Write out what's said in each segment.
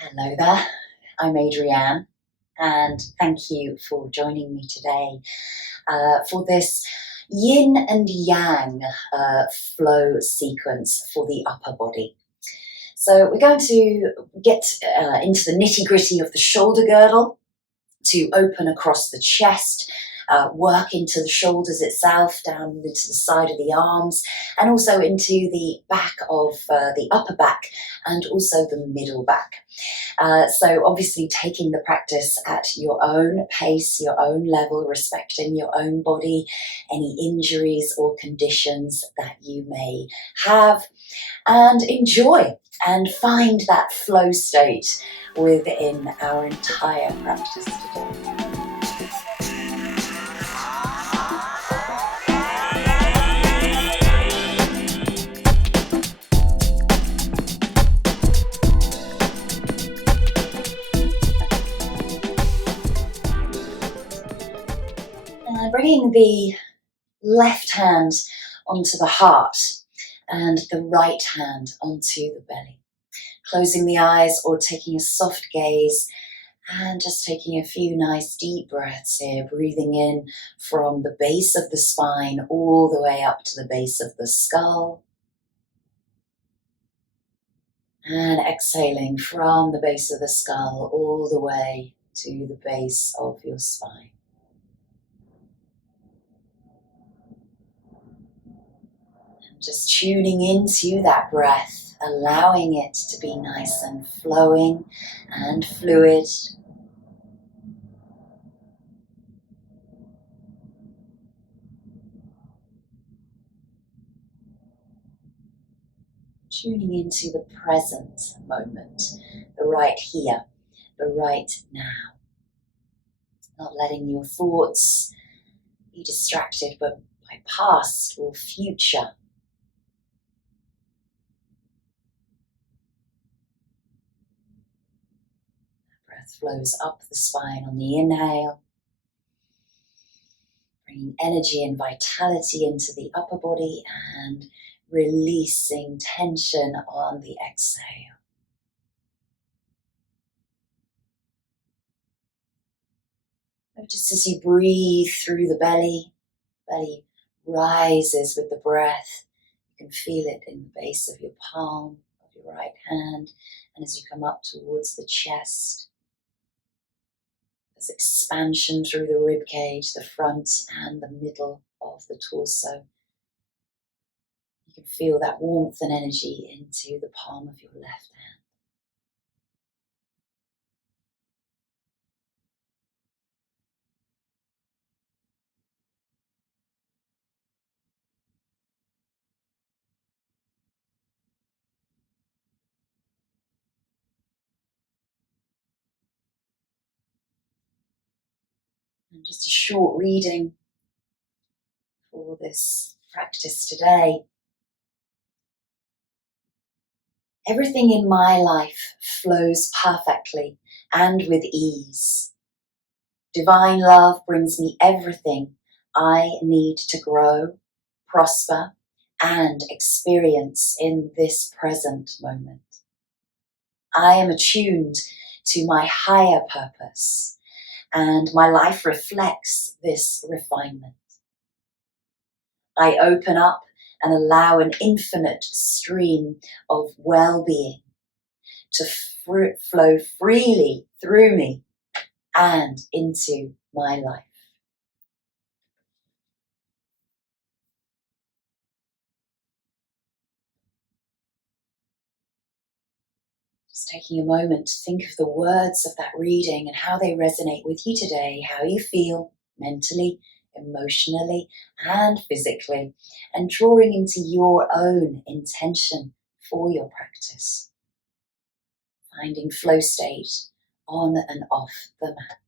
Hello there, I'm Adrianne, and thank you for joining me today for this yin and yang flow sequence for the upper body. So we're going to get into the nitty-gritty of the shoulder girdle to open across the chest, work into the shoulders itself, down into the side of the arms, and also into the back of the upper back and also the middle back. So obviously taking the practice at your own pace, your own level, respecting your own body, any injuries or conditions that you may have, and enjoy and find that flow state within our entire practice today. Bringing the left hand onto the heart and the right hand onto the belly. Closing the eyes or taking a soft gaze and just taking a few nice deep breaths here, breathing in from the base of the spine all the way up to the base of the skull. And exhaling from the base of the skull all the way to the base of your spine. Just tuning into that breath, allowing it to be nice and flowing and fluid. Tuning into the present moment, the right here, the right now. Not letting your thoughts be distracted by past or future. Breath flows up the spine on the inhale, bringing energy and vitality into the upper body and releasing tension on the exhale. Notice as you breathe through the belly rises with the breath. You can feel it in the base of your palm of your right hand, and as you come up towards the chest, there's expansion through the rib cage, the front and the middle of the torso. You can feel that warmth and energy into the palm of your left hand. And just a short reading for this practice today. Everything in my life flows perfectly and with ease. Divine love brings me everything I need to grow, prosper, and experience in this present moment. I am attuned to my higher purpose, and my life reflects this refinement. I open up and allow an infinite stream of well-being to flow freely through me and into my life. Just taking a moment to think of the words of that reading and how they resonate with you today, how you feel mentally, emotionally, and physically, and drawing into your own intention for your practice. Finding flow state on and off the mat.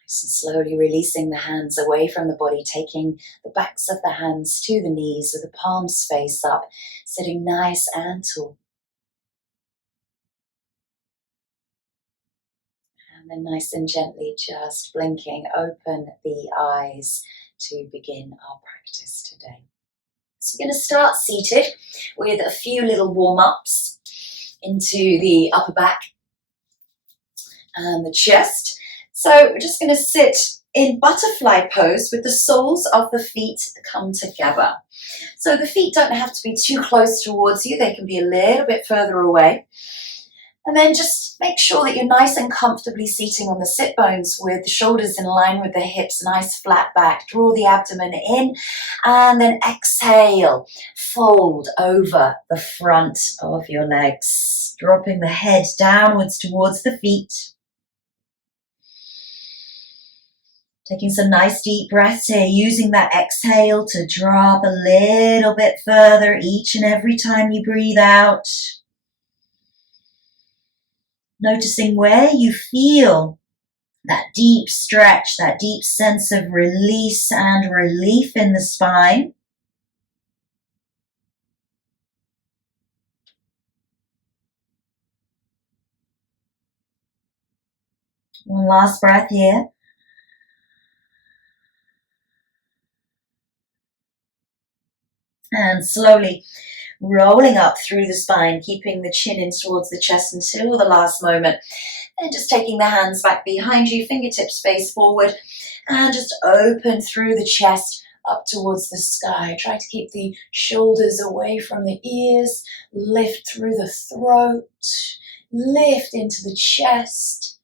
Nice and slowly releasing the hands away from the body, taking the backs of the hands to the knees with the palms face up, sitting nice and tall. And then nice and gently just blinking, open the eyes to begin our practice today. So we're going to start seated with a few little warm-ups into the upper back and the chest. So we're just going to sit in butterfly pose with the soles of the feet come together. So the feet don't have to be too close towards you, they can be a little bit further away. And then just make sure that you're nice and comfortably seating on the sit bones with the shoulders in line with the hips, nice flat back. Draw the abdomen in and then exhale. Fold over the front of your legs, dropping the head downwards towards the feet. Taking some nice deep breaths here, using that exhale to drop a little bit further each and every time you breathe out. Noticing where you feel that deep stretch, that deep sense of release and relief in the spine. One last breath here. And slowly rolling up through the spine, keeping the chin in towards the chest until the last moment. And just taking the hands back behind you, fingertips face forward, and just open through the chest up towards the sky. Try to keep the shoulders away from the ears. Lift through the throat. Lift into the chest.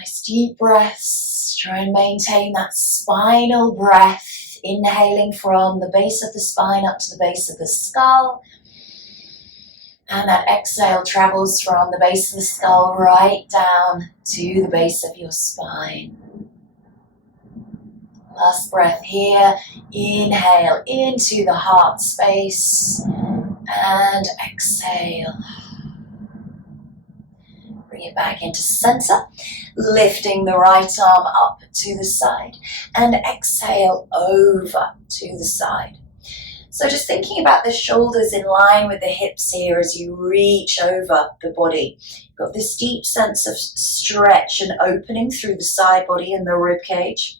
Nice deep breaths. Try and maintain that spinal breath. Inhaling from the base of the spine up to the base of the skull. And that exhale travels from the base of the skull right down to the base of your spine. Last breath here. Inhale into the heart space. And exhale. Bring it back into center, lifting the right arm up to the side and exhale over to the side. So just thinking about the shoulders in line with the hips here as you reach over the body. You've got this deep sense of stretch and opening through the side body and the rib cage.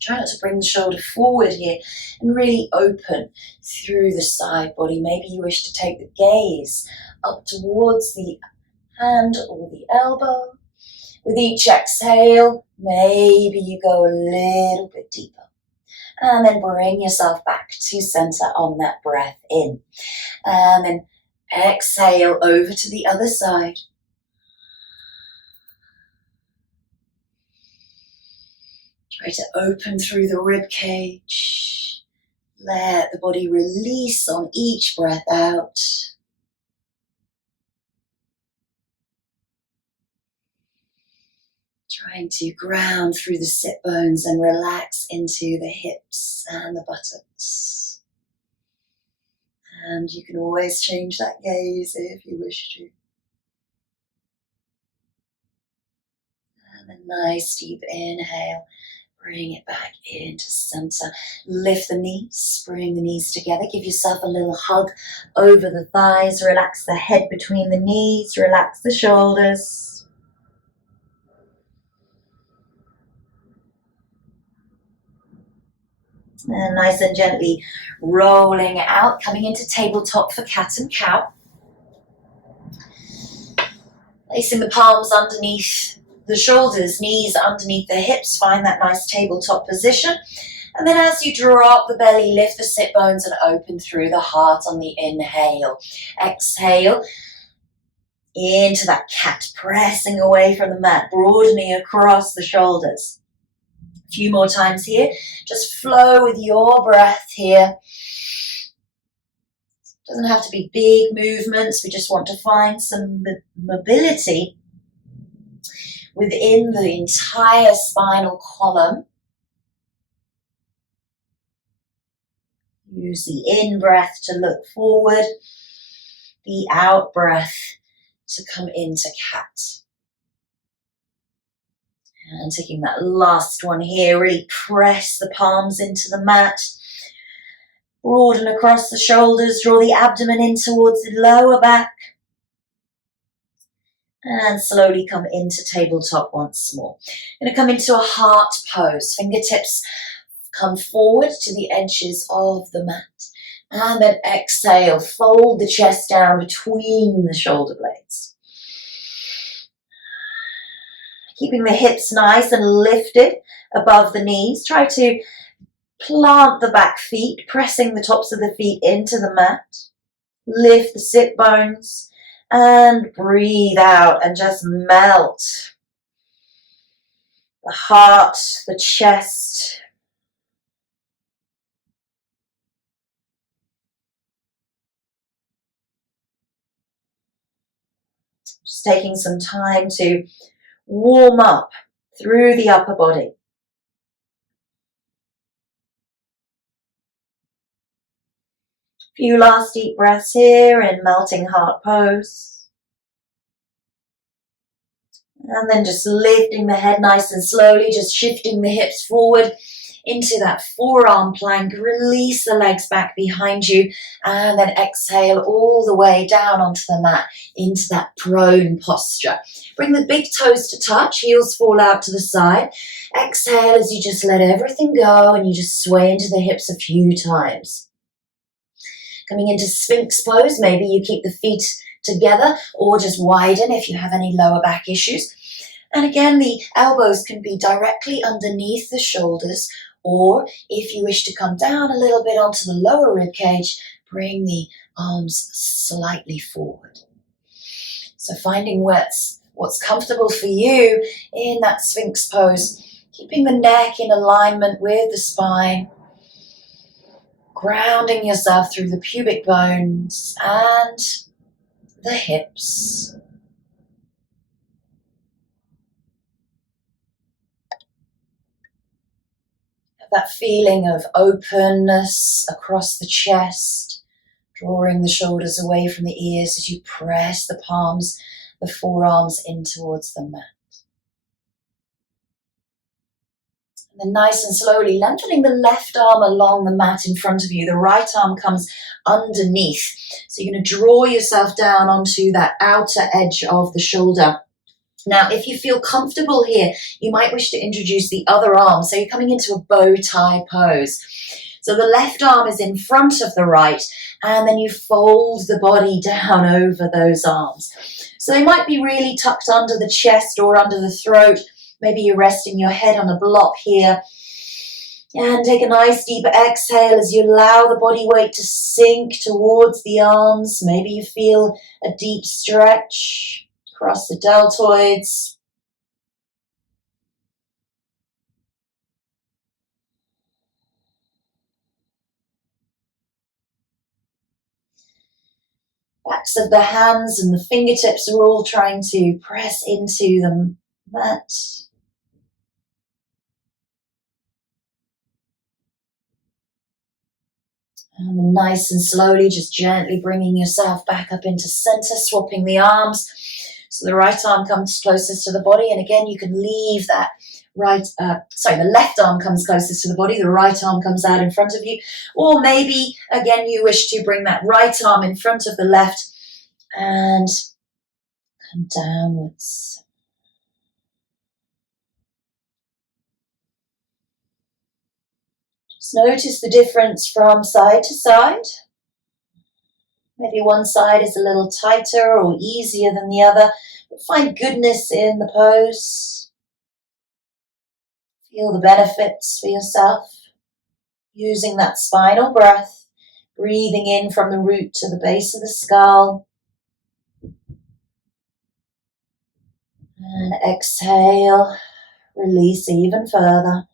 Try not to bring the shoulder forward here and really open through the side body. Maybe you wish to take the gaze up towards the hand or the elbow. With each exhale, maybe you go a little bit deeper. And then bring yourself back to center on that breath in. And then exhale over to the other side. Try to open through the rib cage. Let the body release on each breath out. Trying to ground through the sit bones and relax into the hips and the buttocks. And you can always change that gaze if you wish to. And a nice deep inhale. Bring it back into center. Lift the knees, bring the knees together. Give yourself a little hug over the thighs. Relax the head between the knees. Relax the shoulders. And nice and gently rolling out, coming into tabletop for cat and cow. Placing the palms underneath the shoulders, knees underneath the hips. Find that nice tabletop position. And then as you drop the belly, lift the sit bones and open through the heart on the inhale. Exhale into that cat, pressing away from the mat, broadening across the shoulders. A few more times here. Just flow with your breath here. Doesn't have to be big movements. We just want to find some mobility within the entire spinal column. Use the in-breath to look forward, the out-breath to come into cat. And taking that last one here, really press the palms into the mat. Broaden across the shoulders, draw the abdomen in towards the lower back. And slowly come into tabletop once more. Going to come into a heart pose. Fingertips Come forward to the edges of the mat. And then exhale, fold the chest down between the shoulder blades. Keeping the hips nice and lifted above the knees. Try to plant the back feet, pressing the tops of the feet into the mat. Lift the sit bones and breathe out and just melt the heart, the chest. Just taking some time to warm up through the upper body. Few last deep breaths here in melting heart pose. And then just lifting the head nice and slowly, just shifting the hips forward into that forearm plank. Release the legs back behind you and then exhale all the way down onto the mat into that prone posture. Bring the big toes to touch, heels fall out to the side. Exhale as you just let everything go and you just sway into the hips a few times. Coming into Sphinx pose, maybe you keep the feet together or just widen if you have any lower back issues. And again, the elbows can be directly underneath the shoulders, or if you wish to come down a little bit onto the lower rib cage, bring the arms slightly forward. So finding what's comfortable for you in that Sphinx pose, keeping the neck in alignment with the spine, grounding yourself through the pubic bones and the hips. Have that feeling of openness across the chest, drawing the shoulders away from the ears as you press the palms, the forearms in towards the mat. And then nice and slowly lengthening the left arm along the mat in front of you. The right arm comes underneath. So you're going to draw yourself down onto that outer edge of the shoulder. Now, if you feel comfortable here, you might wish to introduce the other arm. So you're coming into a bow tie pose. So the left arm is in front of the right, and then you fold the body down over those arms. So they might be really tucked under the chest or under the throat. Maybe you're resting your head on a block here. And take a nice deep exhale as you allow the body weight to sink towards the arms. Maybe you feel a deep stretch across the deltoids. Backs of the hands and the fingertips are all trying to press into the mat. And then nice and slowly, just gently bringing yourself back up into center, swapping the arms. So the right arm comes closest to the body. And again, you can leave that the left arm comes closest to the body. The right arm comes out in front of you. Or maybe, again, you wish to bring that right arm in front of the left and come downwards. Just notice the difference from side to side. Maybe one side is a little tighter or easier than the other, but find goodness in the pose. Feel the benefits for yourself. Using that spinal breath, breathing in from the root to the base of the skull. And exhale, release even further.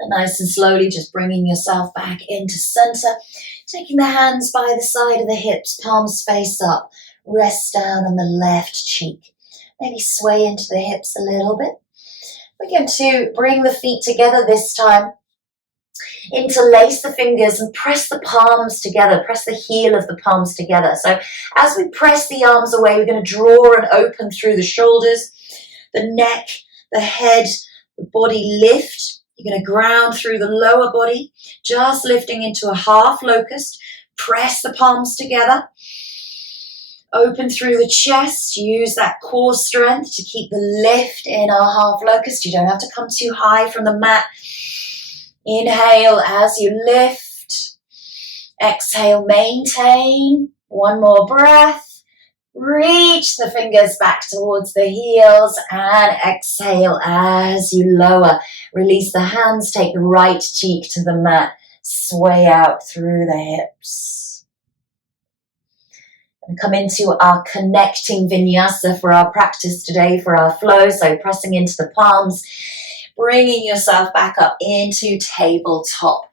And nice and slowly just bringing yourself back into center, taking the hands by the side of the hips, palms face up, rest down on the left cheek. Maybe sway into the hips a little bit. Begin to bring the feet together this time. Interlace the fingers and press the palms together, press the heel of the palms together. So as we press the arms away, we're going to draw and open through the shoulders, the neck, the head, the body lift. You're going to ground through the lower body, just lifting into a half locust. Press the palms together. Open through the chest. Use that core strength to keep the lift in our half locust. You don't have to come too high from the mat. Inhale as you lift. Exhale, maintain. One more breath. Reach the fingers back towards the heels and exhale as you lower. Release the hands, take the right cheek to the mat. Sway out through the hips. And come into our connecting vinyasa for our practice today, for our flow. So pressing into the palms, bringing yourself back up into tabletop.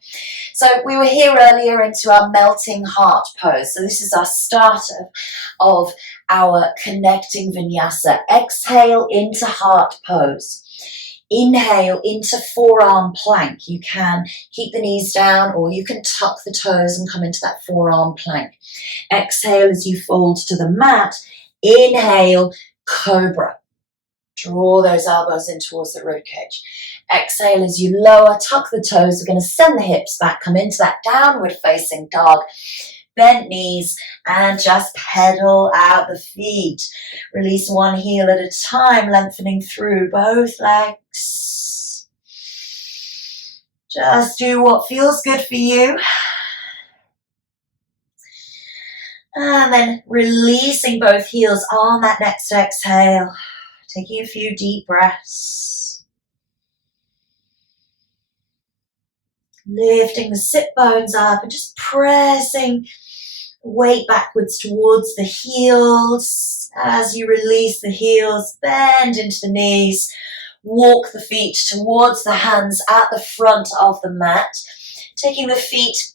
So we were here earlier into our melting heart pose. So this is our start of our connecting vinyasa. Exhale into heart pose. Inhale into forearm plank. You can keep the knees down or you can tuck the toes and come into that forearm plank. Exhale as you fold to the mat. Inhale, cobra. Draw those elbows in towards the ribcage. Exhale as you lower, tuck the toes. We're going to send the hips back, come into that downward facing dog. Bent knees and just pedal out the feet. Release one heel at a time, lengthening through both legs. Just do what feels good for you. And then releasing both heels on that next exhale. Taking a few deep breaths. Lifting the sit bones up and just pressing weight backwards towards the heels. As you release the heels, bend into the knees. Walk the feet towards the hands at the front of the mat. Taking the feet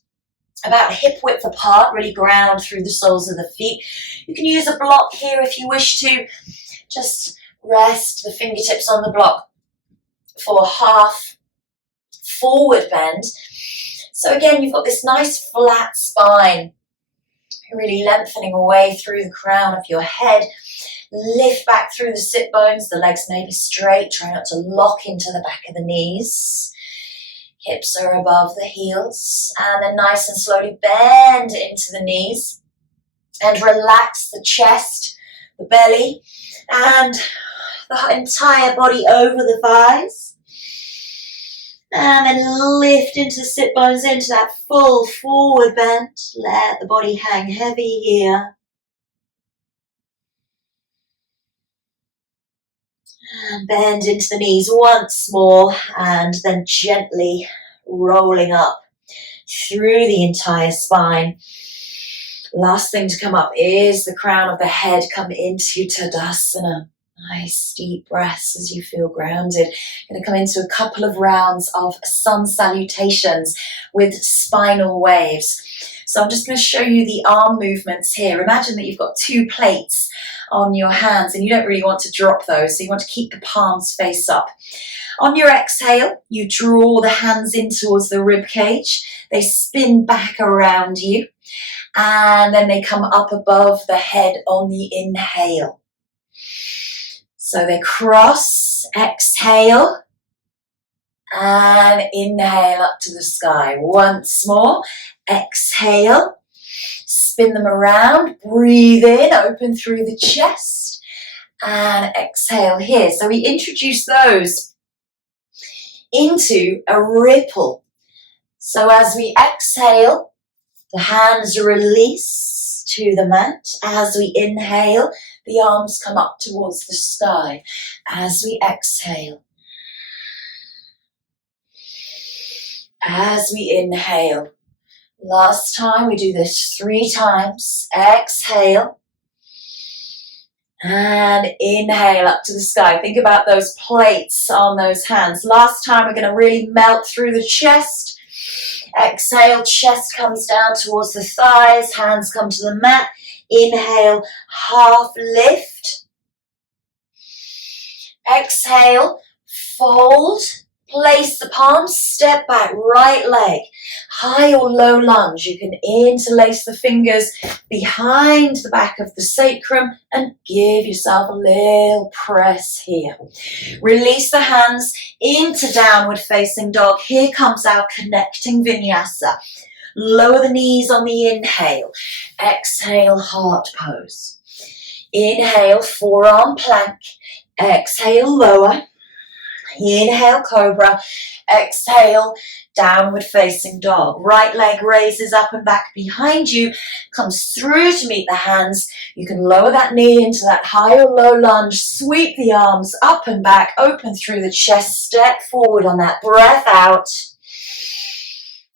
about hip width apart, really ground through the soles of the feet. You can use a block here if you wish to. Just rest the fingertips on the block for half forward bend. So again, you've got this nice flat spine, really lengthening away through the crown of your head. Lift back through the sit bones. The legs may be straight. Try not to lock into the back of the knees. Hips are above the heels. And then nice and slowly bend into the knees. And relax the chest, the belly, and the entire body over the thighs. And then lift into the sit bones, into that full forward bend. Let the body hang heavy here. And bend into the knees once more, and then gently rolling up through the entire spine. Last thing to come up is the crown of the head. Come into Tadasana. Nice deep breaths as you feel grounded. Going to come into a couple of rounds of sun salutations with spinal waves. So I'm just going to show you the arm movements here. Imagine that you've got two plates on your hands and you don't really want to drop those, so you want to keep the palms face up. On your exhale, you draw the hands in towards the rib cage. They spin back around you and then they come up above the head on the inhale. So they cross, exhale, and inhale up to the sky. Once more, exhale, spin them around, breathe in, open through the chest, and exhale here. So we introduce those into a ripple. So as we exhale, the hands release to the mat. As we inhale, the arms come up towards the sky. As we exhale. As we inhale. Last time, we do this 3 times. Exhale. And inhale up to the sky. Think about those plates on those hands. Last time, we're going to really melt through the chest. Exhale, chest comes down towards the thighs, hands come to the mat. Inhale, half lift. Exhale, fold, Place the palms, step back, right leg, high or low lunge. You can interlace the fingers behind the back of the sacrum and give yourself a little press here. Release the hands into downward facing dog. Here comes our connecting vinyasa. Lower the knees on the inhale. Exhale, heart pose. Inhale, forearm plank. Exhale, lower. Inhale, cobra. Exhale, downward facing dog. Right leg raises up and back behind you, comes through to meet the hands. You can lower that knee into that high or low lunge, sweep the arms up and back, open through the chest, step forward on that breath out.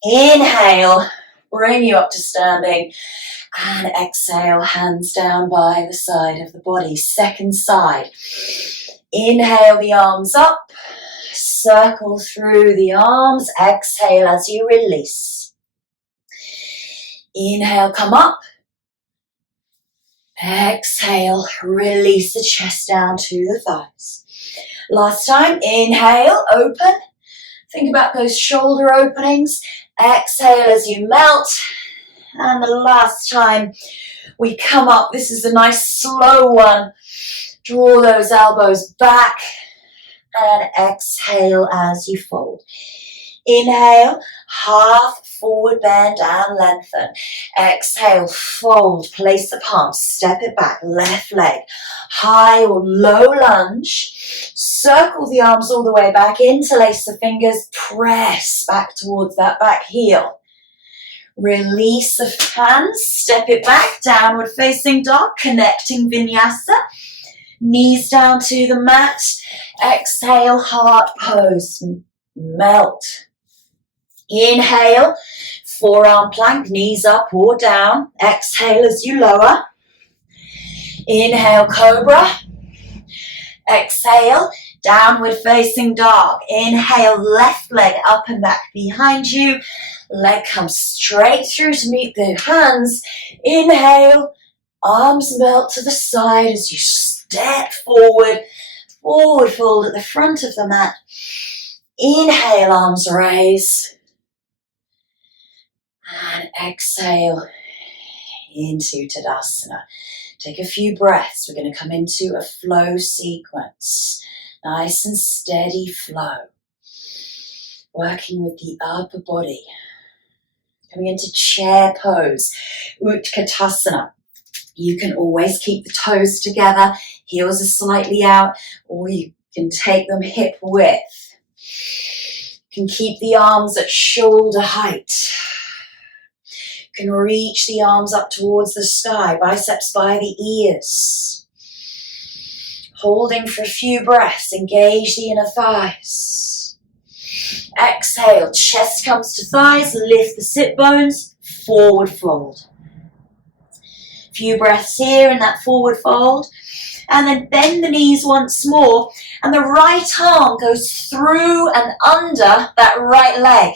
Inhale, bring you up to standing. And exhale, hands down by the side of the body. Second side. Inhale the arms up, circle through the arms, exhale as you release. Inhale, come up. Exhale, release the chest down to the thighs. Last time, inhale, open. Think about those shoulder openings. Exhale as you melt. And the last time we come up, this is a nice slow one. Draw those elbows back and exhale as you fold. Inhale, half forward bend and lengthen. Exhale, fold, place the palms, step it back, left leg, high or low lunge. Circle the arms all the way back, interlace the fingers, press back towards that back heel. Release the hands, step it back, downward facing dog, connecting vinyasa. Knees down to the mat. Exhale, heart pose. Melt. Inhale, forearm plank, knees up or down. Exhale as you lower. Inhale, cobra. Exhale, downward facing dog. Inhale, left leg up and back behind you. Leg comes straight through to meet the hands. Inhale, arms melt to the side as you step forward. Forward fold at the front of the mat. Inhale, arms raise. And exhale into Tadasana. Take a few breaths. We're going to come into a flow sequence. Nice and steady flow. Working with the upper body. Coming into chair pose. Utkatasana. You can always keep the toes together. Heels are slightly out. Or you can take them hip width. You can keep the arms at shoulder height. You can reach the arms up towards the sky, biceps by the ears. Holding for a few breaths, engage the inner thighs. Exhale, chest comes to thighs, lift the sit bones, forward fold. Few breaths here in that forward fold. And then bend the knees once more, and the right arm goes through and under that right leg.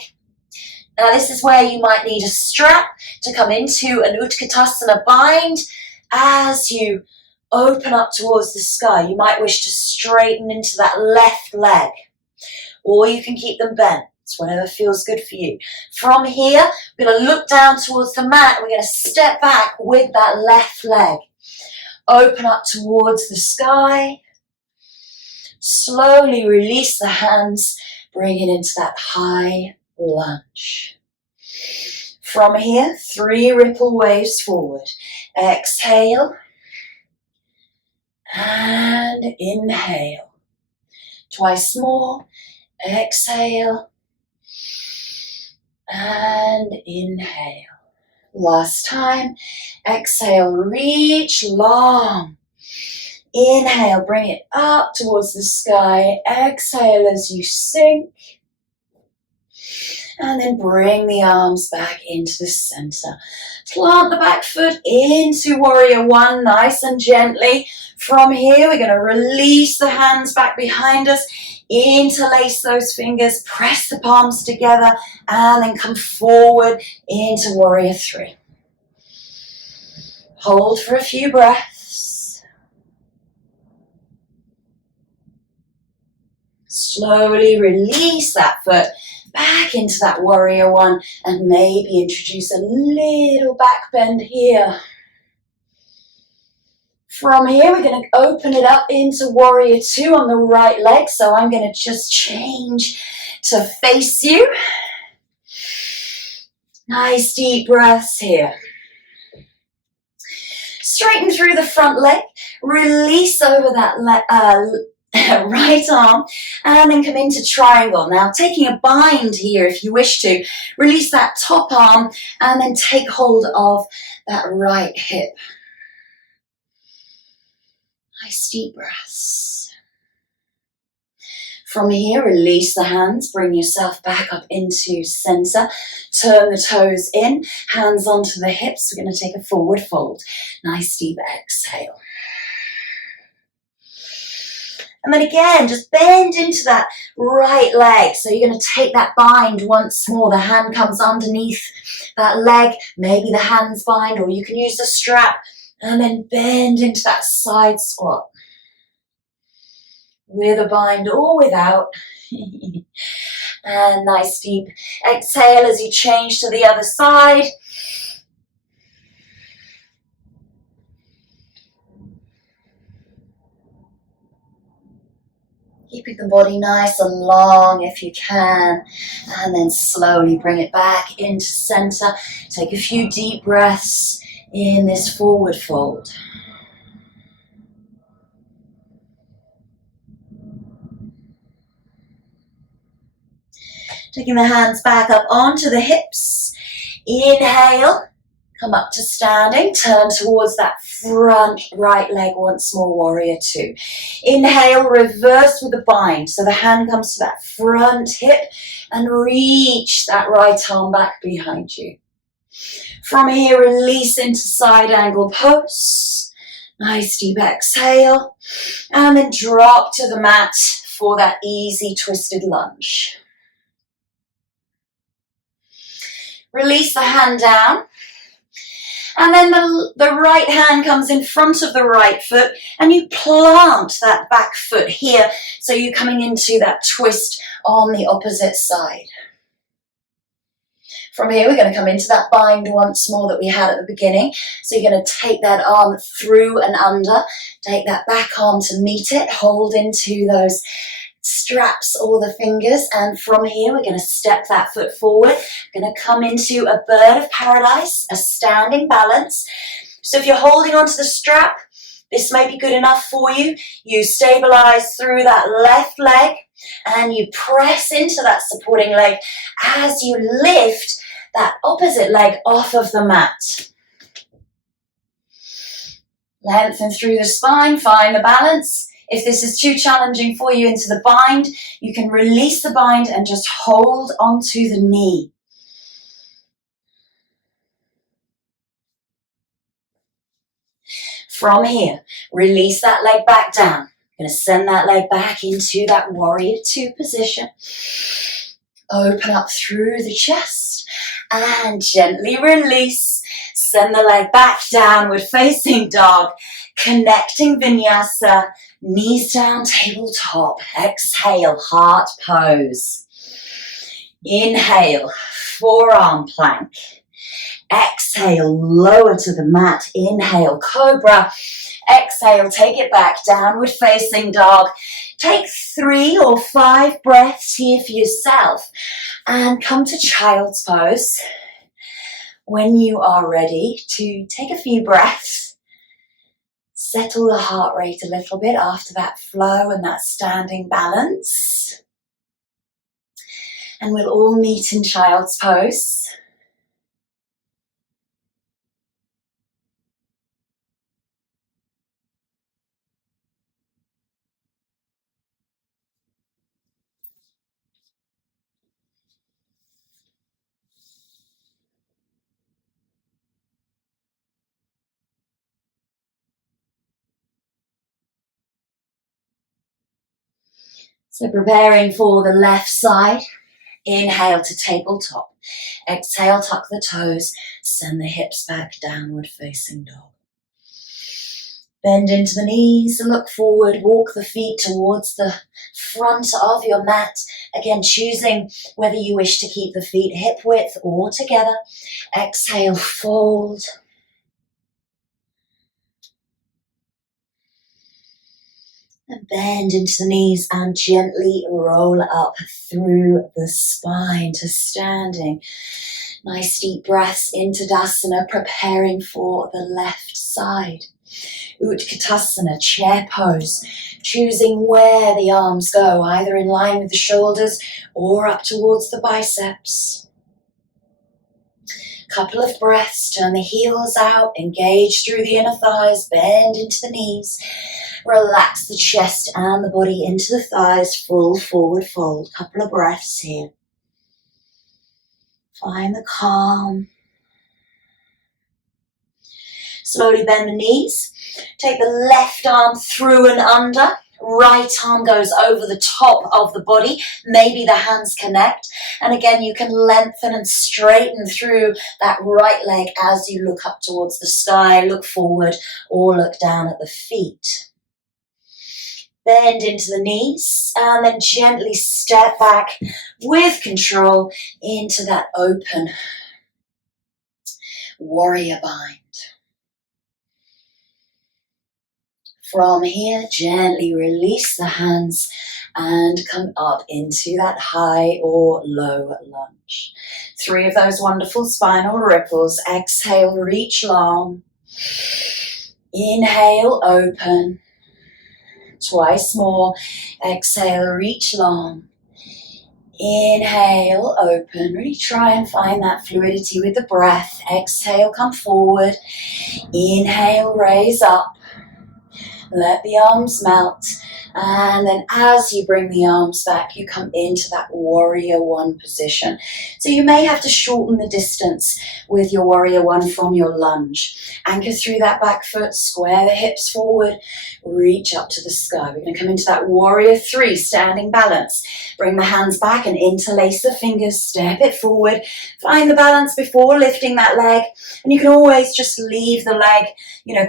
Now this is where you might need a strap to come into an Utkatasana bind as you open up towards the sky. You might wish to straighten into that left leg, or you can keep them bent. It's whatever feels good for you. From here, we're going to look down towards the mat. We're going to step back with that left leg. Open up towards the sky. Slowly release the hands, bring it into that high lunge. From here, 3 ripple waves forward. Exhale and inhale. Twice more. Exhale and inhale. Last time. Exhale, reach long. Inhale, bring it up towards the sky. Exhale as you sink. And then bring the arms back into the center. Plant the back foot into warrior one, nice and gently. From here, we're going to release the hands back behind us. Interlace those fingers, press the palms together, and then come forward into warrior three. Hold for a few breaths. Slowly release that foot back into that warrior one and maybe introduce a little back bend here. From here, we're going to open it up into warrior two on the right leg. So I'm going to just change to face you. Nice deep breaths here. Straighten through the front leg, release over that right arm, and then come into triangle. Now, taking a bind here if you wish to, release that top arm and then take hold of that right hip. Nice deep breaths. From here, release the hands, bring yourself back up into center, turn the toes in, hands onto the hips. We're going to take a forward fold. Nice deep exhale. And then again, just bend into that right leg. So you're going to take that bind once more. The hand comes underneath that leg, maybe the hands bind, or you can use the strap. And then bend into that side squat. With a bind or without. And nice deep exhale as you change to the other side. Keeping the body nice and long if you can. And then slowly bring it back into center. Take a few deep breaths in this forward fold. Taking the hands back up onto the hips. Inhale, come up to standing. Turn towards that front right leg once more, warrior two. Inhale, reverse with the bind. So the hand comes to that front hip and reach that right arm back behind you. From here, release into side angle pose. Nice deep exhale. And then drop to the mat for that easy twisted lunge. Release the hand down. And then the right hand comes in front of the right foot and you plant that back foot here. So you're coming into that twist on the opposite side. From here, we're going to come into that bind once more that we had at the beginning. So you're going to take that arm through and under, take that back arm to meet it, hold into those straps or the fingers, and from here we're going to step that foot forward. We're going to come into a bird of paradise, a standing balance. So if you're holding onto the strap, this may be good enough for you. You stabilize through that left leg and you press into that supporting leg as you lift that opposite leg off of the mat. Lengthen through the spine, find the balance. If this is too challenging for you into the bind, you can release the bind and just hold onto the knee. From here, release that leg back down. I'm going to send that leg back into that warrior two position. Open up through the chest and gently release. Send the leg back downward facing dog. Connecting vinyasa. Knees down, tabletop. Exhale, heart pose. Inhale, forearm plank. Exhale, lower to the mat. Inhale, cobra. Exhale, take it back, downward facing dog. Take 3 or 5 breaths here for yourself and come to child's pose. When you are ready to take a few breaths, settle the heart rate a little bit after that flow and that standing balance. And we'll all meet in child's pose. So preparing for the left side. Inhale to tabletop. Exhale, tuck the toes. Send the hips back, downward facing dog. Bend into the knees and look forward. Walk the feet towards the front of your mat. Again, choosing whether you wish to keep the feet hip width or together. Exhale, fold. And bend into the knees and gently roll up through the spine to standing. Nice deep breaths into Tadasana, preparing for the left side. Utkatasana, chair pose, choosing where the arms go, either in line with the shoulders or up towards the biceps. Couple of breaths, turn the heels out, engage through the inner thighs, bend into the knees. Relax the chest and the body into the thighs, full forward fold. Couple of breaths here. Find the calm. Slowly bend the knees. Take the left arm through and under. Right arm goes over the top of the body. Maybe the hands connect. And again, you can lengthen and straighten through that right leg as you look up towards the sky, look forward, or look down at the feet. Bend into the knees and then gently step back with control into that open warrior bind. From here, gently release the hands and come up into that high or low lunge. 3 of those wonderful spinal ripples. Exhale, reach long. Inhale, open. Twice more. Exhale, reach long. Inhale, open. Really try and find that fluidity with the breath. Exhale, come forward. Inhale, raise up. Let the arms melt. And then as you bring the arms back, you come into that warrior one position. So you may have to shorten the distance with your warrior one from your lunge. Anchor through that back foot, square the hips forward, reach up to the sky. We're going to come into that warrior 3, standing balance. Bring the hands back and interlace the fingers, step it forward. Find the balance before lifting that leg. And you can always just leave the leg,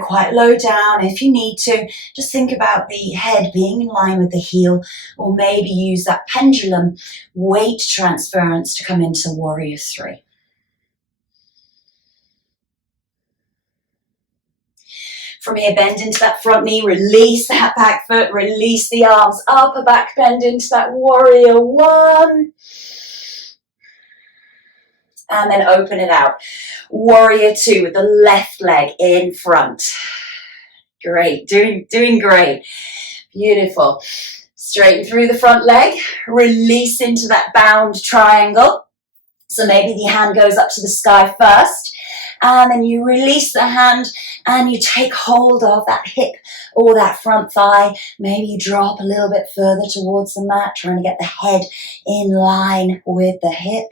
quite low down if you need to. Just think about the head being in line with the heel, or maybe use that pendulum weight transference to come into warrior 3. From here, bend into that front knee, release that back foot, release the arms, upper back bend into that warrior 1. And then open it out. Warrior 2 with the left leg in front. Great, doing great. Beautiful. Straighten through the front leg, release into that bound triangle. So maybe the hand goes up to the sky first, and then you release the hand and you take hold of that hip or that front thigh. Maybe you drop a little bit further towards the mat, trying to get the head in line with the hip.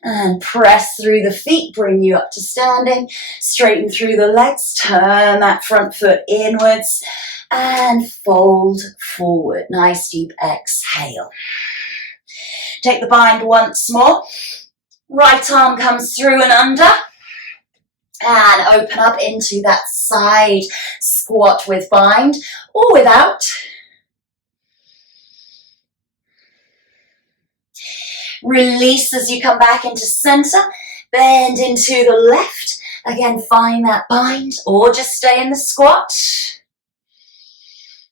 And press through the feet, bring you up to standing. Straighten through the legs, turn that front foot inwards and fold forward. Nice deep exhale. Take the bind once more. Right arm comes through and under. And open up into that side squat with bind or without. Release as you come back into center. Bend into the left. Again, find that bind or just stay in the squat.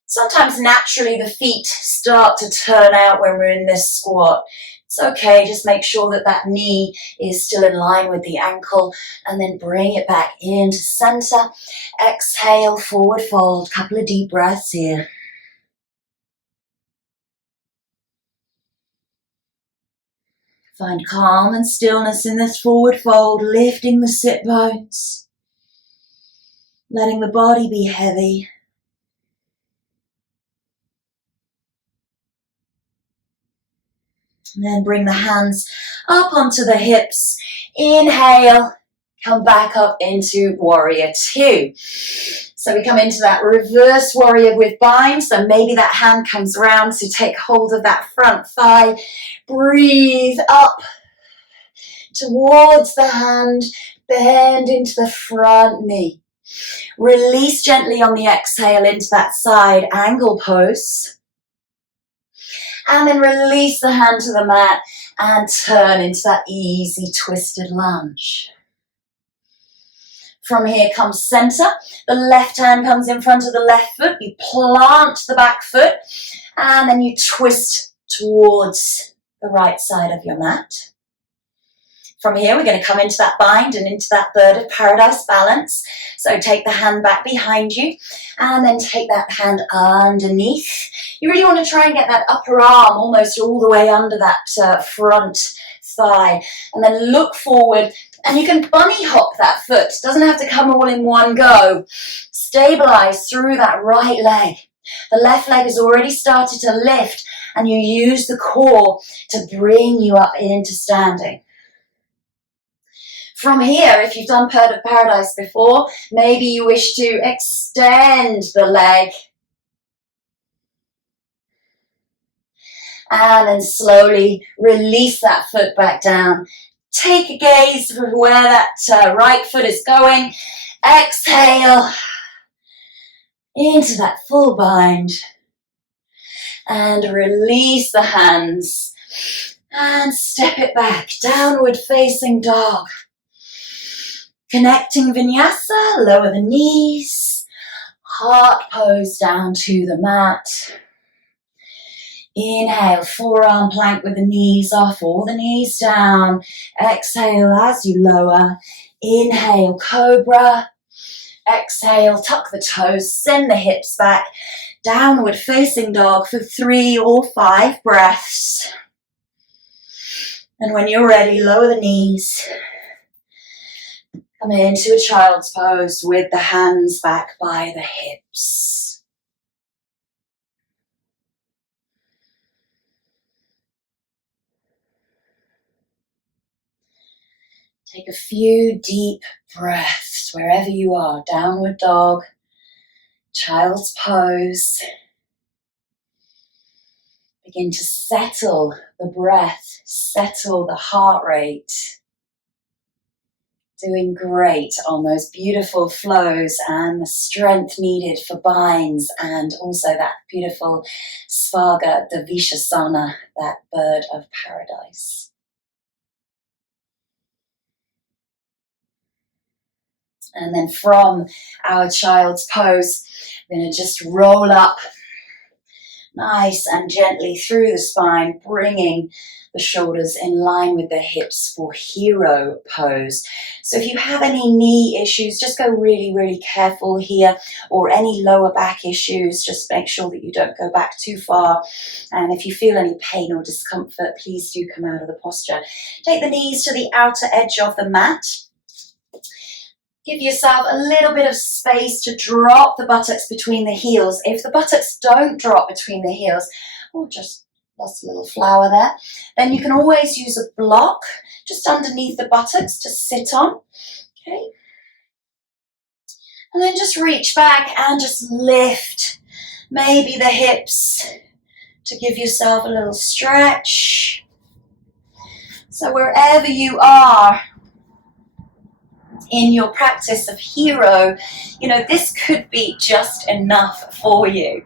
Sometimes naturally the feet start to turn out when we're in this squat. It's okay, just make sure that that knee is still in line with the ankle and then bring it back into center. Exhale, forward fold. Couple of deep breaths here. Find calm and stillness in this forward fold, lifting the sit bones, letting the body be heavy. And then bring the hands up onto the hips. Inhale, come back up into warrior 2. So we come into that reverse warrior with bind. So maybe that hand comes around to take hold of that front thigh. Breathe up towards the hand, bend into the front knee. Release gently on the exhale into that side angle pose. And then release the hand to the mat and turn into that easy twisted lunge. From here comes center. The left hand comes in front of the left foot. You plant the back foot and then you twist towards the right side of your mat. From here, we're going to come into that bind and into that bird of paradise balance. So take the hand back behind you and then take that hand underneath. You really want to try and get that upper arm almost all the way under that front thigh. And then look forward and you can bunny hop that foot. It doesn't have to come all in one go. Stabilize through that right leg. The left leg has already started to lift and you use the core to bring you up into standing. From here, if you've done Bird of Paradise before, maybe you wish to extend the leg. And then slowly release that foot back down. Take a gaze for where that right foot is going. Exhale into that full bind. And release the hands. And step it back, downward facing dog. Connecting vinyasa, lower the knees, heart pose down to the mat. Inhale, forearm plank with the knees off or the knees down. Exhale as you lower. Inhale, cobra. Exhale, tuck the toes, send the hips back. Downward facing dog for 3 or 5 breaths. And when you're ready, lower the knees. Come into a child's pose with the hands back by the hips. Take a few deep breaths wherever you are. Downward dog, child's pose. Begin to settle the breath, settle the heart rate. Doing great on those beautiful flows and the strength needed for binds and also that beautiful Svarga Davishasana, that bird of paradise. And then from our child's pose, we're going to just roll up nice and gently through the spine, bringing the shoulders in line with the hips for hero pose. So if you have any knee issues, just go really, really careful here, or any lower back issues, just make sure that you don't go back too far. And if you feel any pain or discomfort, please do come out of the posture. Take the knees to the outer edge of the mat. Give yourself a little bit of space to drop the buttocks between the heels. If the buttocks don't drop between the heels, just lost a little flower there, then you can always use a block just underneath the buttocks to sit on. Okay. And then just reach back and just lift maybe the hips to give yourself a little stretch. So wherever you are in your practice of hero, this could be just enough for you.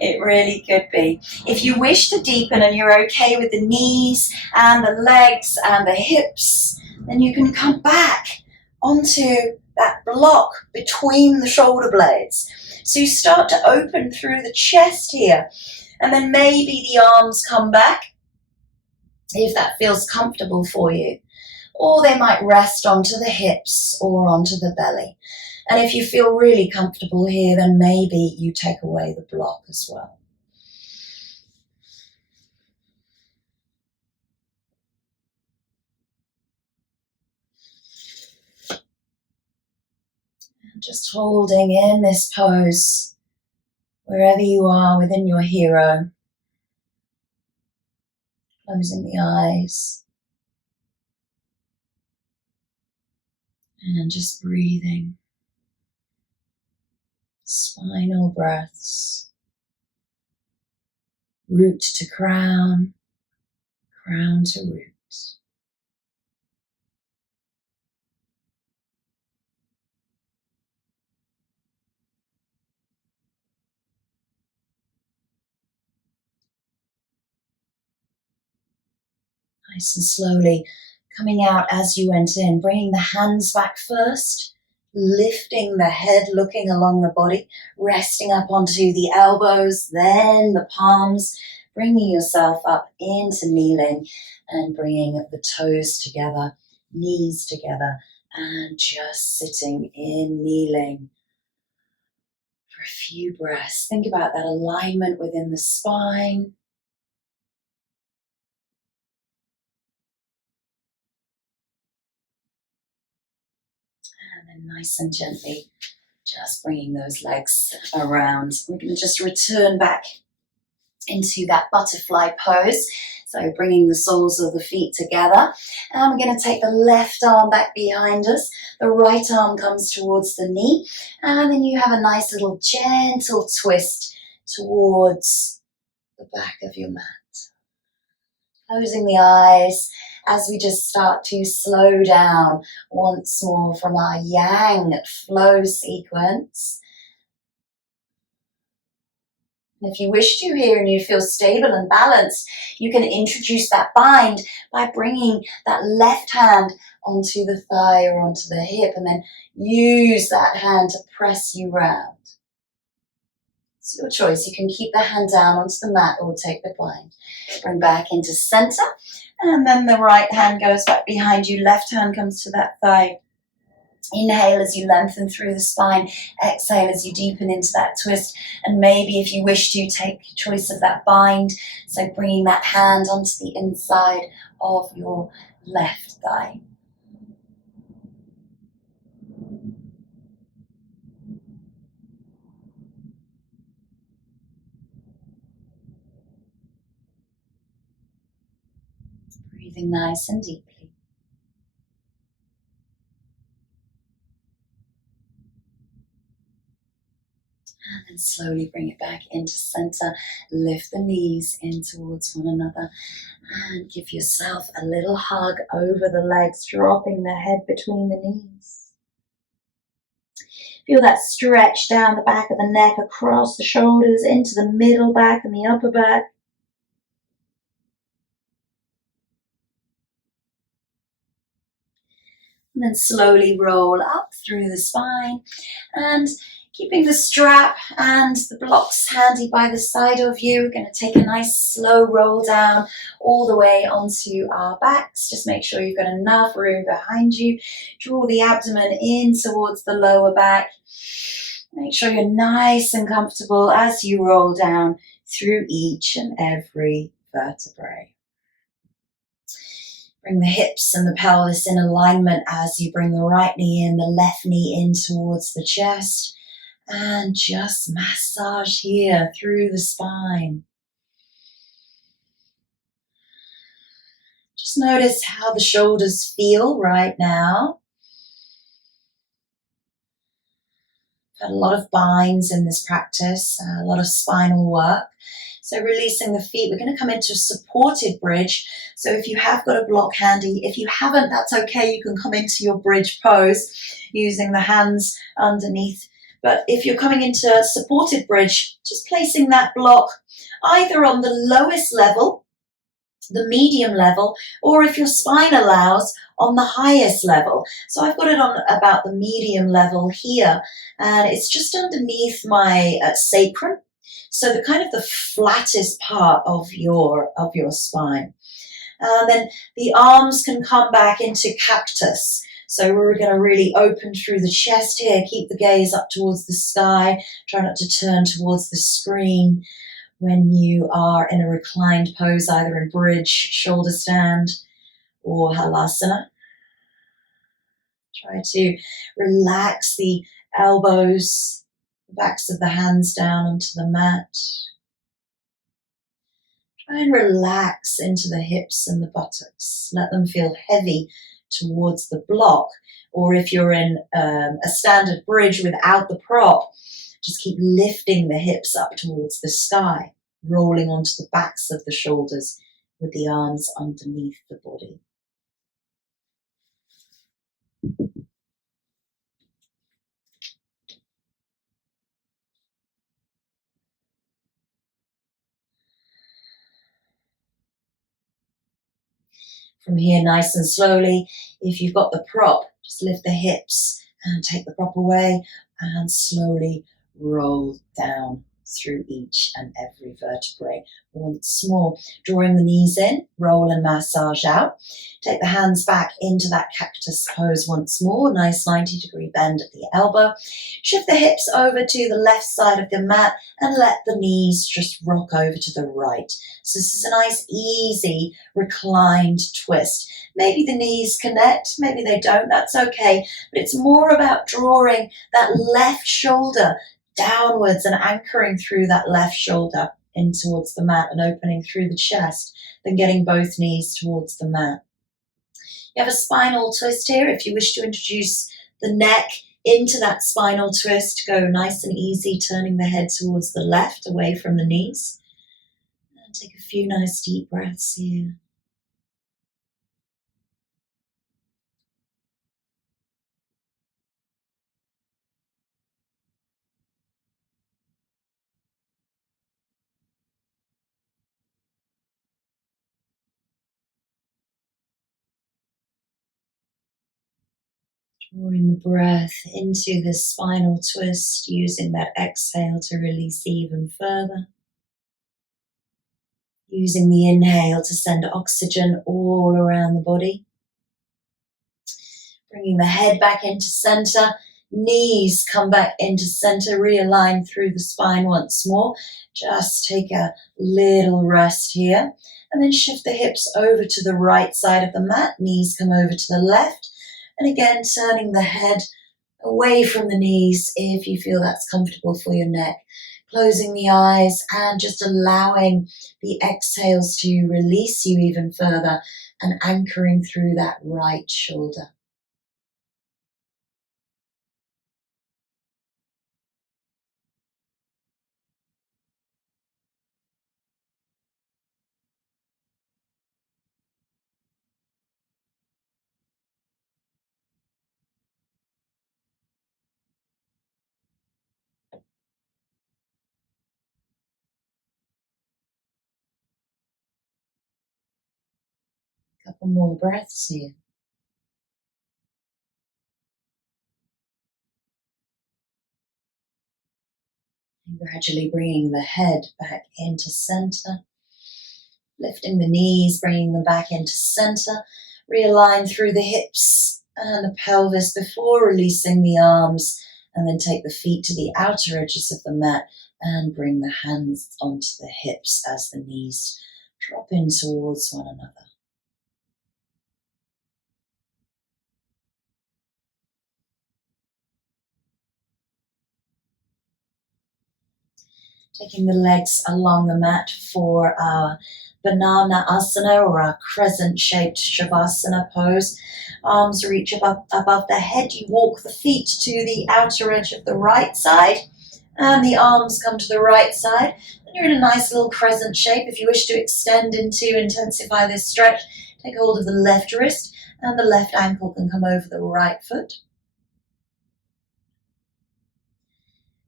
It really could be. If you wish to deepen and you're okay with the knees and the legs and the hips, then you can come back onto that block between the shoulder blades. So you start to open through the chest here, and then maybe the arms come back if that feels comfortable for you. Or they might rest onto the hips or onto the belly. And if you feel really comfortable here, then maybe you take away the block as well. And just holding in this pose, wherever you are within your hero. Closing the eyes. And just breathing. Spinal breaths. Root to crown, crown to root. Nice and slowly coming out as you went in, bringing the hands back first, lifting the head, looking along the body, resting up onto the elbows, then the palms, bringing yourself up into kneeling and bringing the toes together, knees together, and just sitting in kneeling for a few breaths. Think about that alignment within the spine. And then nice and gently, just bringing those legs around. We're going to just return back into that butterfly pose. So bringing the soles of the feet together. And we're going to take the left arm back behind us. The right arm comes towards the knee. And then you have a nice little gentle twist towards the back of your mat. Closing the eyes as we just start to slow down once more from our yang flow sequence. And if you wish to here and you feel stable and balanced, you can introduce that bind by bringing that left hand onto the thigh or onto the hip, and then use that hand to press you round. It's your choice. You can keep the hand down onto the mat or take the bind. Bring back into center, and then the right hand goes back behind you. Left hand comes to that thigh. Inhale as you lengthen through the spine. Exhale as you deepen into that twist. And maybe if you wish to, take choice of that bind. So bringing that hand onto the inside of your left thigh. Breathing nice and deeply. And then slowly bring it back into center. Lift the knees in towards one another. And give yourself a little hug over the legs, dropping the head between the knees. Feel that stretch down the back of the neck, across the shoulders, into the middle back and the upper back. And then slowly roll up through the spine, and keeping the strap and the blocks handy by the side of you. We're going to take a nice slow roll down all the way onto our backs. Just make sure you've got enough room behind you. Draw the abdomen in towards the lower back. Make sure you're nice and comfortable as you roll down through each and every vertebrae. Bring the hips and the pelvis in alignment as you bring the right knee in, the left knee in towards the chest. And just massage here through the spine. Just notice how the shoulders feel right now. I've had a lot of binds in this practice, a lot of spinal work. So releasing the feet, we're going to come into a supported bridge. So if you have got a block handy, if you haven't, that's okay. You can come into your bridge pose using the hands underneath. But if you're coming into a supported bridge, just placing that block either on the lowest level, the medium level, or if your spine allows, on the highest level. So I've got it on about the medium level here, and it's just underneath my sacrum. So the kind of the flattest part of your spine. Then the arms can come back into cactus. So we're going to really open through the chest here. Keep the gaze up towards the sky. Try not to turn towards the screen when you are in a reclined pose, either in bridge, shoulder stand, or halasana. Try to relax the elbows, the backs of the hands down onto the mat. Try and relax into the hips and the buttocks. Let them feel heavy towards the block. Or if you're in a standard bridge without the prop, just keep lifting the hips up towards the sky, rolling onto the backs of the shoulders with the arms underneath the body. From here, nice and slowly, if you've got the prop, just lift the hips and take the prop away and slowly roll down through each and every vertebrae. Once more, drawing the knees in, roll and massage out. Take the hands back into that cactus pose once more. Nice 90-degree bend at the elbow. Shift the hips over to the left side of the mat and let the knees just rock over to the right. So this is a nice, easy, reclined twist. Maybe the knees connect, maybe they don't, that's okay. But it's more about drawing that left shoulder downwards and anchoring through that left shoulder in towards the mat and opening through the chest, then getting both knees towards the mat. You have a spinal twist here. If you wish to introduce the neck into that spinal twist, go nice and easy, turning the head towards the left, away from the knees. And take a few nice deep breaths here. Drawing the breath into the spinal twist, using that exhale to release even further. Using the inhale to send oxygen all around the body. Bringing the head back into center, knees come back into center, realign through the spine once more. Just take a little rest here. And then shift the hips over to the right side of the mat, knees come over to the left. And again, turning the head away from the knees if you feel that's comfortable for your neck. Closing the eyes and just allowing the exhales to release you even further and anchoring through that right shoulder. Couple more breaths here. And gradually bringing the head back into center. Lifting the knees, bringing them back into center. Realign through the hips and the pelvis before releasing the arms. And then take the feet to the outer edges of the mat and bring the hands onto the hips as the knees drop in towards one another. Taking the legs along the mat for our banana asana or our crescent-shaped shavasana pose. Arms reach above the head. You walk the feet to the outer edge of the right side and the arms come to the right side. And you're in a nice little crescent shape. If you wish to extend into, intensify this stretch, take hold of the left wrist and the left ankle can come over the right foot.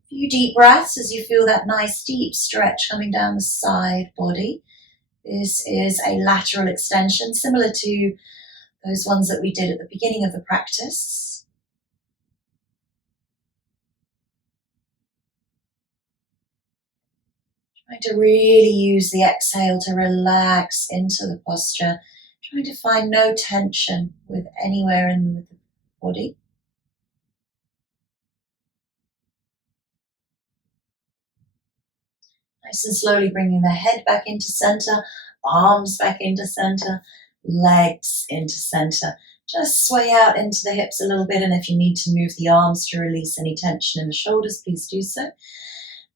Few deep breaths as you feel that nice deep stretch coming down the side body. This is a lateral extension, similar to those ones that we did at the beginning of the practice. Trying to really use the exhale to relax into the posture, trying to find no tension with anywhere in the body. Nice and slowly bringing the head back into center, arms back into center, legs into center. Just sway out into the hips a little bit, and if you need to move the arms to release any tension in the shoulders, please do so.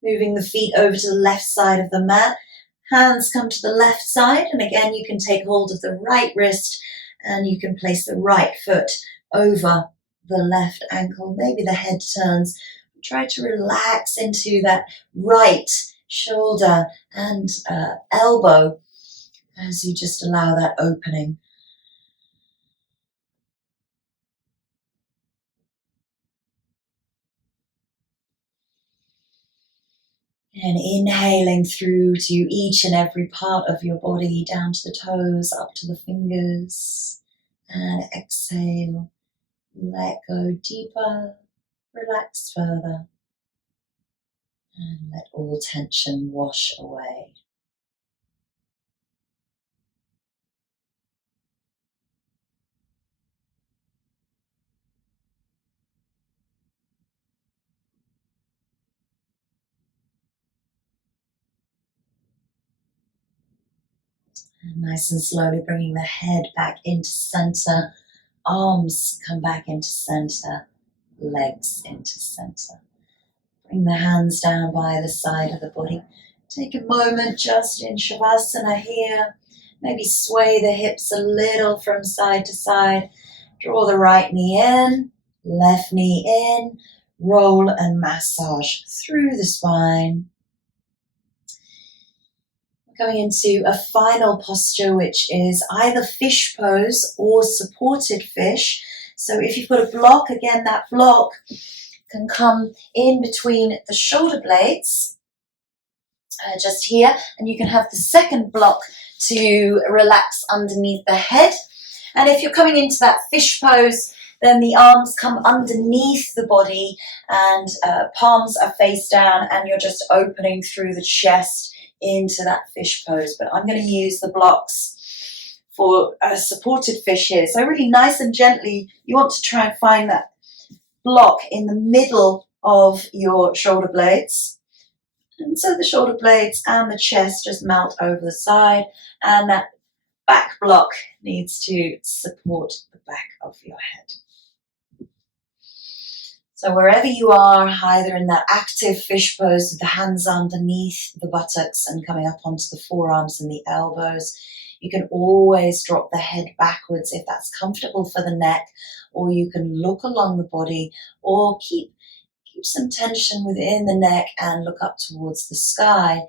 Moving the feet over to the left side of the mat. Hands come to the left side, and again you can take hold of the right wrist and you can place the right foot over the left ankle. Maybe the head turns. Try to relax into that right shoulder and elbow as you just allow that opening. And inhaling through to each and every part of your body, down to the toes, up to the fingers. And exhale, let go deeper, relax further. And let all tension wash away. And nice and slowly bringing the head back into center. Arms come back into center. Legs into center. Bring the hands down by the side of the body. Take a moment just in Shavasana here. Maybe sway the hips a little from side to side. Draw the right knee in, left knee in. Roll and massage through the spine. Coming into a final posture, which is either fish pose or supported fish. So if you've got a block, again, that block can come in between the shoulder blades, just here, and you can have the second block to relax underneath the head. And if you're coming into that fish pose, then the arms come underneath the body and palms are face down, and you're just opening through the chest into that fish pose. But I'm going to use the blocks for a supported fish here. So really nice and gently, you want to try and find that block in the middle of your shoulder blades. And so the shoulder blades and the chest just melt over the side, and that back block needs to support the back of your head. So wherever you are, either in that active fish pose with the hands underneath the buttocks and coming up onto the forearms and the elbows, you can always drop the head backwards if that's comfortable for the neck, or you can look along the body, or keep some tension within the neck and look up towards the sky.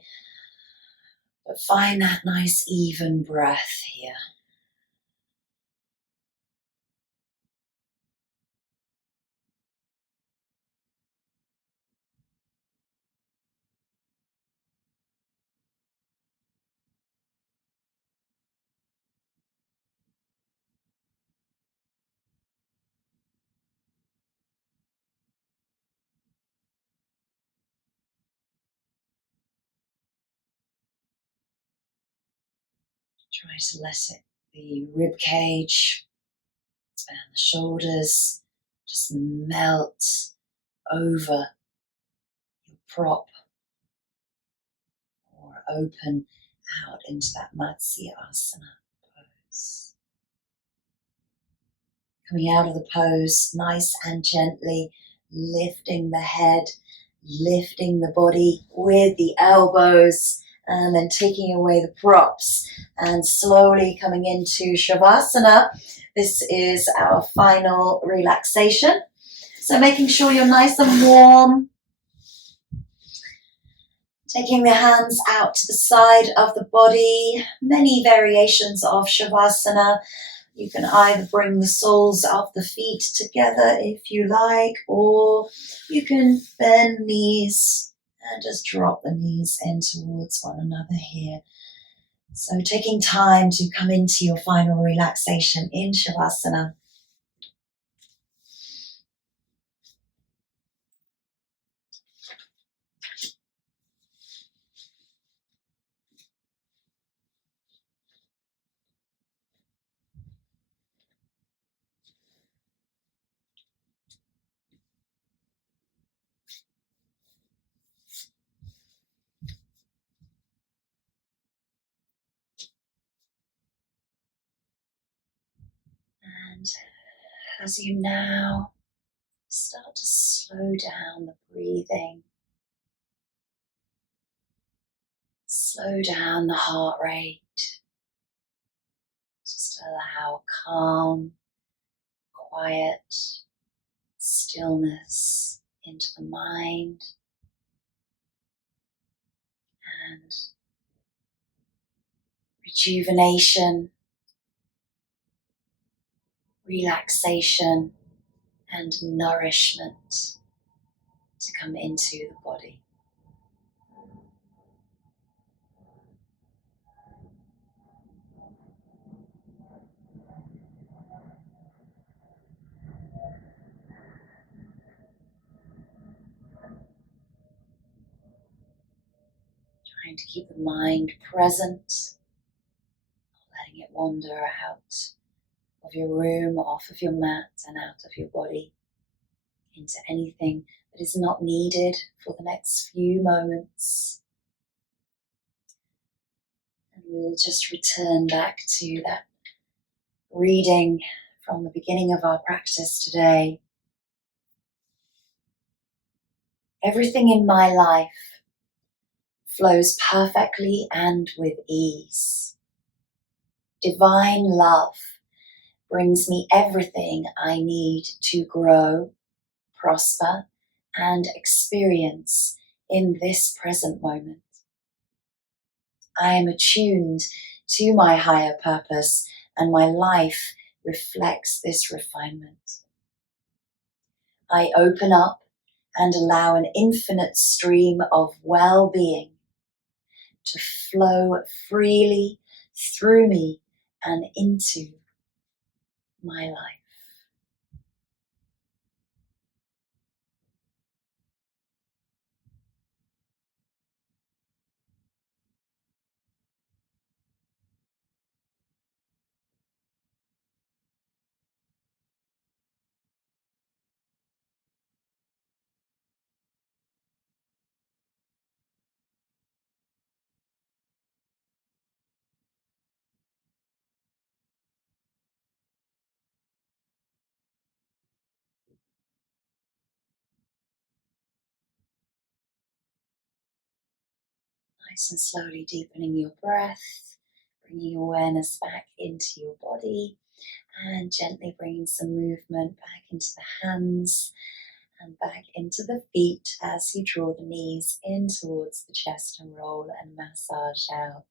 But find that nice even breath here. Try to let the rib cage and the shoulders just melt over your prop, or open out into that Matsya Asana pose. Coming out of the pose, nice and gently lifting the head, lifting the body with the elbows, and then taking away the props and slowly coming into Shavasana. This is our final relaxation. So making sure you're nice and warm. Taking the hands out to the side of the body. Many variations of Shavasana. You can either bring the soles of the feet together if you like, or you can bend knees and just drop the knees in towards one another here. So taking time to come into your final relaxation in Shavasana. And as you now start to slow down the breathing, slow down the heart rate, just allow calm, quiet, stillness into the mind, and rejuvenation, relaxation, and nourishment to come into the body. trying to keep the mind present, letting it wander out of your room, off of your mat and out of your body into anything that is not needed for the next few moments. And we'll just return back to that reading from the beginning of our practice today. Everything in my life flows perfectly and with ease. Divine love brings me everything I need to grow, prosper, and experience in this present moment. I am attuned to my higher purpose, and my life reflects this refinement. I open up and allow an infinite stream of well-being to flow freely through me and into my life. Nice and slowly deepening your breath, bringing awareness back into your body, and gently bringing some movement back into the hands and back into the feet as you draw the knees in towards the chest and roll and massage out.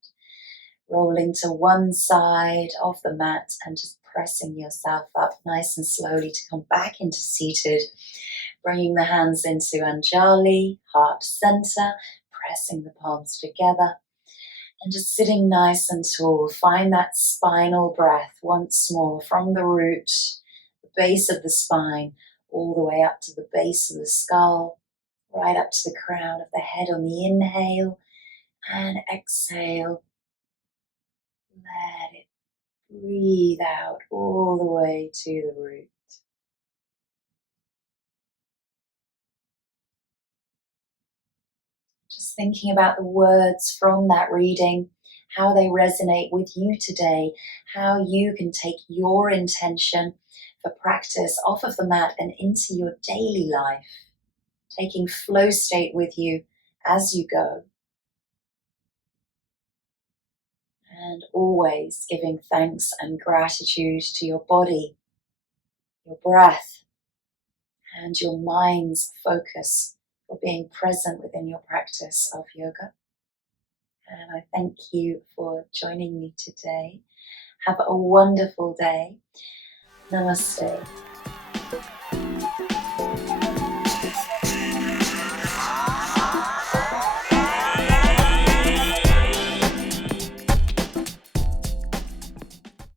Rolling to one side of the mat and just pressing yourself up nice and slowly to come back into seated. Bringing the hands into Anjali, heart center, pressing the palms together. And just sitting nice and tall. Find that spinal breath once more from the root, the base of the spine, all the way up to the base of the skull, right up to the crown of the head on the inhale, and exhale. Let it breathe out all the way to the root. Just thinking about the words from that reading, how they resonate with you today, how you can take your intention for practice off of the mat and into your daily life, taking flow state with you as you go. And always giving thanks and gratitude to your body, your breath, and your mind's focus for being present within your practice of yoga. And I thank you for joining me today. Have a wonderful day. Namaste.